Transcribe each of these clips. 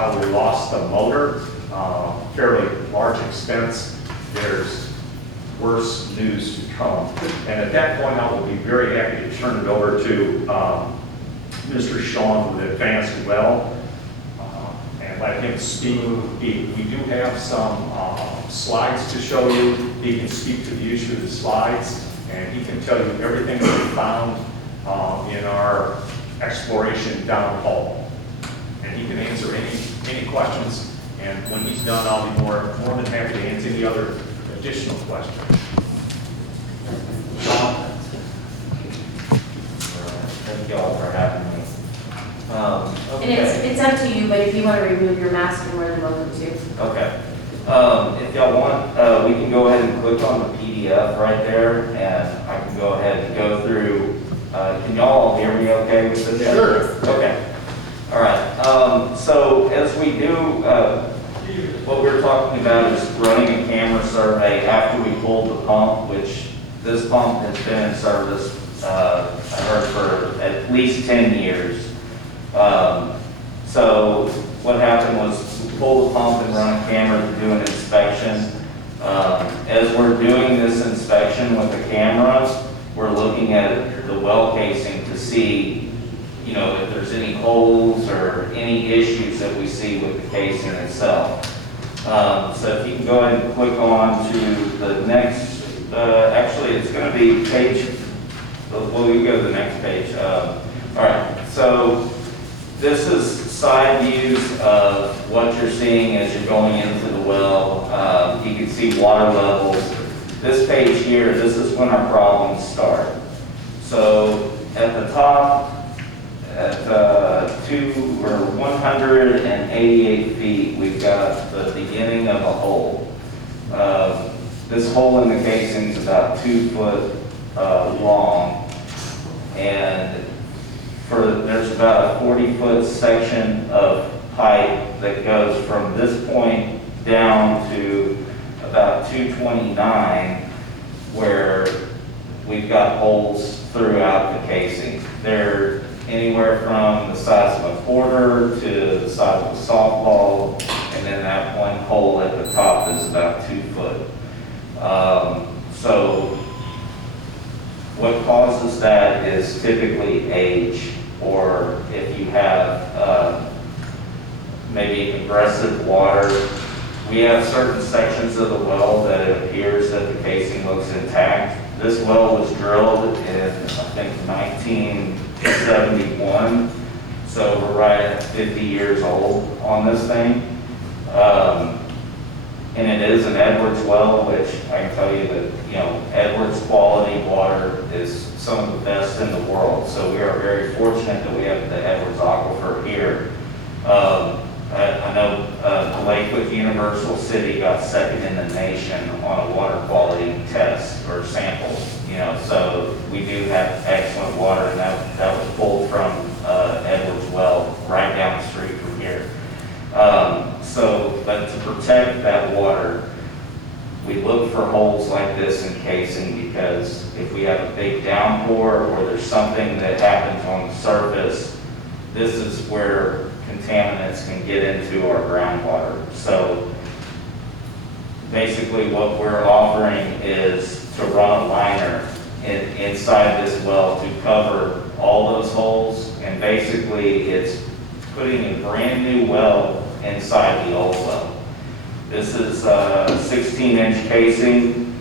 while we lost the motor, fairly large expense, there's worse news to come. And at that point, I will be very happy to turn it over to Mr. Sean with Advanced Well and let him speak. We do have some slides to show you. He can speak to the issue of the slides, and he can tell you everything that we found in our exploration downhole. And he can answer any questions. And when he's done, I'll be more than happy to answer any other additional questions. Sean? Thank you all for having me. And it's up to you, but if you want to remove your mask, you're more than welcome to. Okay. If y'all want, we can go ahead and click on the PDF right there, and I can go ahead and go through. Can y'all hear me okay with this? Sure. Okay. All right. So as we do, what we're talking about is running a camera survey after we pulled the pump, which this pump has been in service, I heard, for at least 10 years. So what happened was we pulled the pump and run a camera to do an inspection. As we're doing this inspection with the camera, we're looking at the well casing to see, you know, if there's any holes or any issues that we see with the casing itself. So if you can go ahead and click on to the next, actually it's going to be page, well, we can go to the next page. All right, so this is side views of what you're seeing as you're going into the well. You can see water levels. This page here, this is when our problems start. So at the top, at 188 feet, we've got the beginning of a hole. This hole in the casing is about 2 foot long, and there's about a 40-foot section of pipe that goes from this point down to about 229, where we've got holes throughout the casing. They're anywhere from the size of a quarter to the size of a softball, and then that one hole at the top is about 2 foot. So what causes that is typically age, or if you have maybe aggressive water. We have certain sections of the well that it appears that the casing looks intact. This well was drilled in, I think, 1971, so we're right at 50 years old on this thing. And it is an Edwards well, which I can tell you that, you know, Edwards quality water is some of the best in the world. So we are very fortunate that we have the Edwards aquifer here. I know Lakewood Universal City got second in the nation on a water quality test or sample, you know, so we do have excellent water, and that was pulled from Edwards well right down the street from here. But to protect that water, we look for holes like this in casing, because if we have a big downpour or there's something that happens on the surface, this is where contaminants can get into our groundwater. So basically what we're offering is to run a liner inside this well to cover all those holes, and basically it's putting a brand new well inside the old well. This is a 16-inch casing,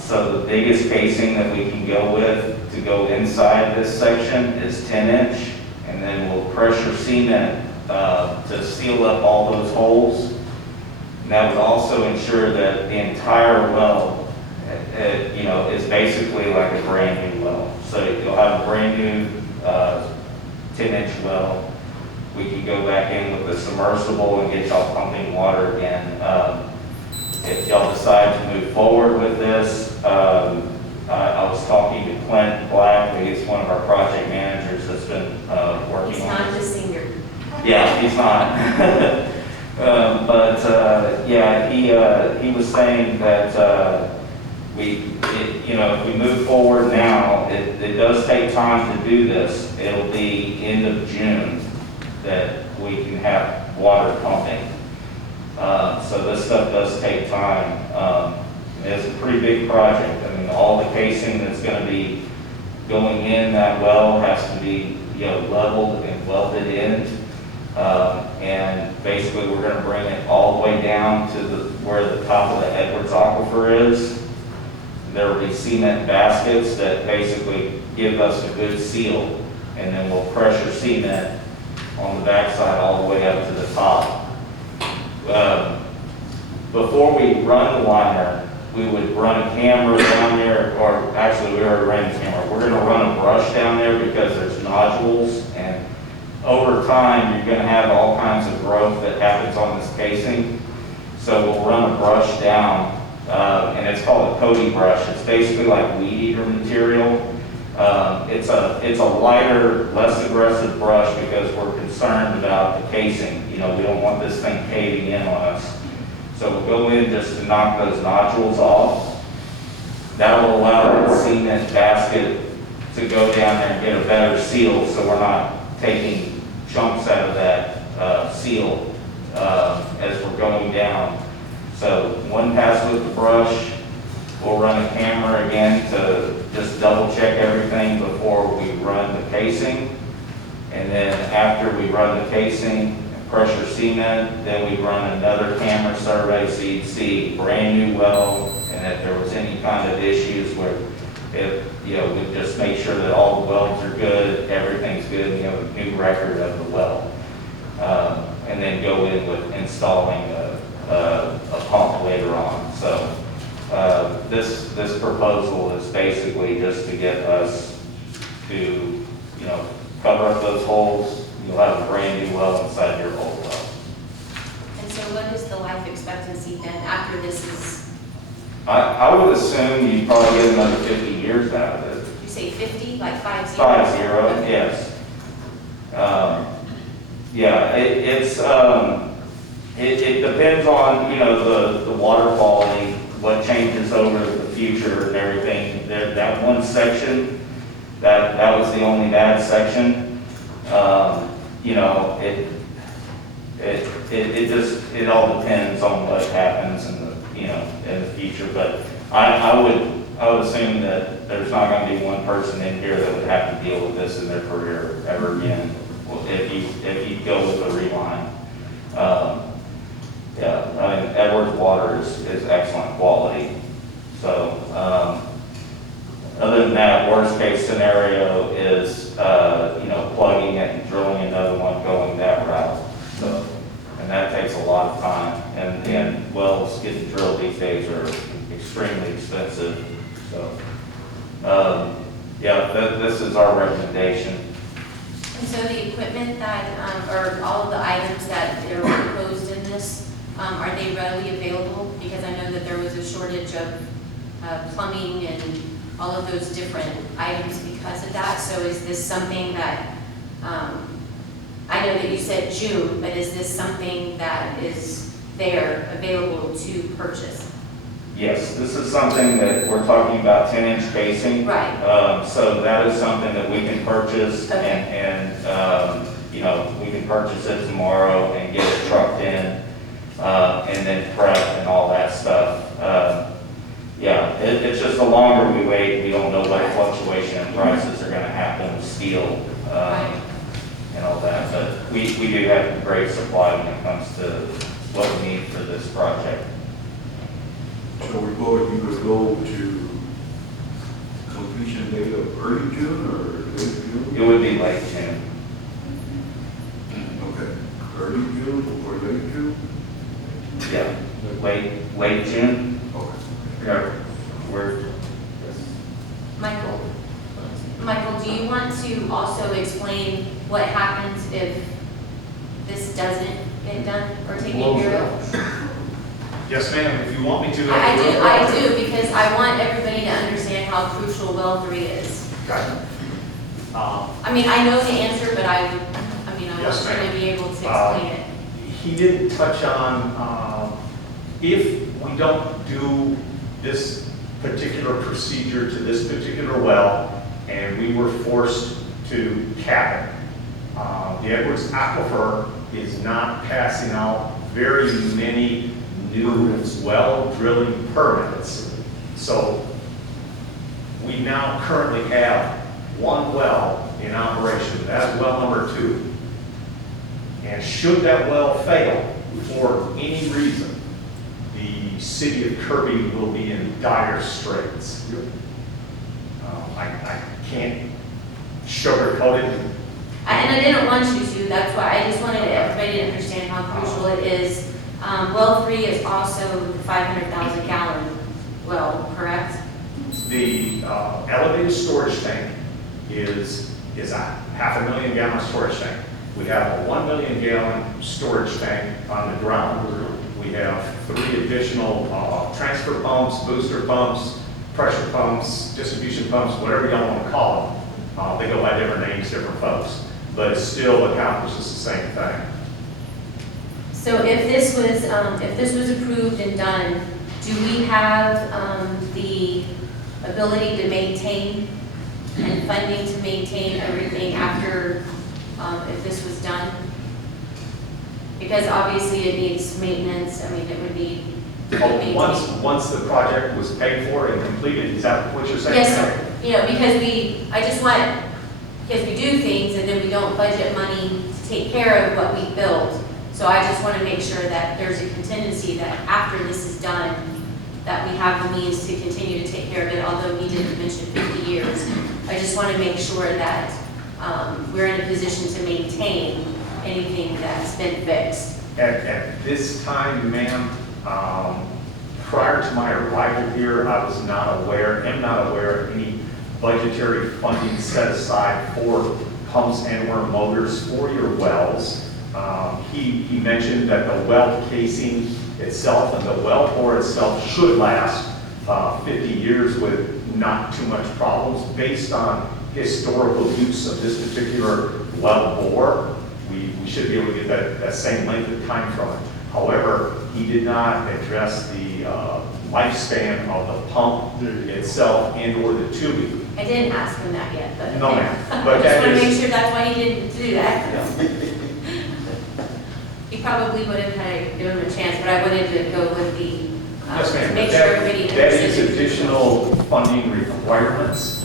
so the biggest casing that we can go with to go inside this section is 10-inch, and then we'll pressure cement to seal up all those holes. And that would also ensure that the entire well, you know, is basically like a brand new well. So you'll have a brand new 10-inch well. We can go back in with the submersible and get y'all pumping water again. If y'all decide to move forward with this, I was talking to Clint Black, he's one of our project managers that's been working on He's not the senior. Yeah, he's not. Yeah, he was saying that you know, if we move forward now, it does take time to do this. It'll be end of June that we can have water pumping. So this stuff does take time. It's a pretty big project. I mean, all the casing that's going to be going in that well has to be, leveled and welded in. And basically, we're going to bring it all the way down to where the top of the Edwards Aquifer is. There will be cement baskets that basically give us a good seal, and then we'll pressure cement on the backside all the way up to the top. Before we run the liner, we would run a camera down there, or actually we already ran the camera. We're going to run a brush down there because there's nodules, and over time you're going to have all kinds of growth that happens on this casing. So we'll run a brush down, and it's called a Cody brush. It's basically like weed eater material. It's a lighter, less aggressive brush because we're concerned about the casing. We don't want this thing caving in on us. So we'll go in just to knock those nodules off. That will allow the cement basket to go down there and get a better seal, so we're not taking chunks out of that seal as we're going down. So one pass with the brush, we'll run a camera again to just double check everything before we run the casing. And then after we run the casing, pressure cement, then we run another camera survey so you'd see brand new well, and if there was any kind of issues where we just make sure that all the welds are good, everything's good, a new record of the well. And then go in with installing a pump later on. So this proposal is basically just to get us to, cover up those holes. You'll have a brand new well inside your old well. And so what is the life expectancy then after this is, I would assume you'd probably get another 50 years out of it. you say 50, like 50? 50, yes. Yeah, it depends on, the water quality, what changes over the future and everything. That one section, that was the only bad section. It all depends on what happens in the future. But I would assume that there's not going to be one person in here that would have to deal with this in their career ever again. If you go with a reline. Edwards water is excellent quality. So other than that, worst case scenario is plugging it and drilling another one going that route. So, and that takes a lot of time. And wells getting drilled these days are extremely expensive. So this is our recommendation. And so the equipment that, or all of the items that are proposed in this, are they readily available? Because I know that there was a shortage of plumbing and all of those different items because of that. So is this something that, I know that you said June, but is this something that is there available to purchase? Yes, this is something that we're talking about 10-inch casing. Right. So that is something that we can purchase. Okay. And we can purchase it tomorrow and get it trucked in and then prep and all that stuff. It's just the longer we wait, we don't know what fluctuation in prices are going to happen with steel and all that. But we do have a great supply when it comes to what we need for this project. So you would go to completion date of early June or late June? It would be late June. Okay, early June or late June? Yeah, late June. Okay. Yeah, Michael, do you want to also explain what happens if this doesn't get done or taken care of? Yes, ma'am, if you want me to. I do, because I want everybody to understand how crucial well 3 is. Okay. I mean, I know the answer, but I want Yes, you to ma'am. be able to explain it. He didn't touch on, if we don't do this particular procedure to this particular well, and we were forced to cap it, the Edwards Aquifer is not passing out very many new well drilling permits. So we now currently have one well in operation, that's well number 2. And should that well fail for any reason, the city of Kirby will be in dire straits. I can't sugarcoat it. And I didn't want you to, that's why, I just wanted everybody to understand how crucial it is. Well 3 is also the 500,000 gallon well, correct? The elevated storage tank is a 500,000 gallon storage tank. We have a 1 million gallon storage tank on the ground. We have 3 additional transfer pumps, booster pumps, pressure pumps, distribution pumps, whatever y'all want to call them. They go by different names, different folks, but it still accomplishes the same thing. So if this was approved and done, do we have the ability to maintain and funding to maintain everything after, if this was done? Because obviously it needs maintenance, I mean, it would need maintained. Once the project was paid for and completed, is that what you're saying? Yes, sir. You know, because because we do things and then we don't budget money to take care of what we build. So I just want to make sure that there's a contingency that after this is done, that we have the means to continue to take care of it, although he didn't mention 50 years. I just want to make sure that we're in a position to maintain anything that's been fixed. At this time, ma'am, prior to my arrival here, I am not aware of any budgetary funding set aside for pumps and or motors for your wells. He mentioned that the well casing itself and the well bore itself should last 50 years with not too much problems. Based on historical use of this particular well bore, we should be able to get that same length of time from it. However, he did not address the lifespan of the pump itself and or the tubing. I didn't ask him that yet, but. No, ma'am. I But just that want to is- make sure that's why he didn't do that. He probably would have had to give him a chance, but I wanted to go with the, Yes, ma'am. to make That- sure everybody That is understood. additional funding requirements.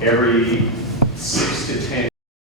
Every 6 to 10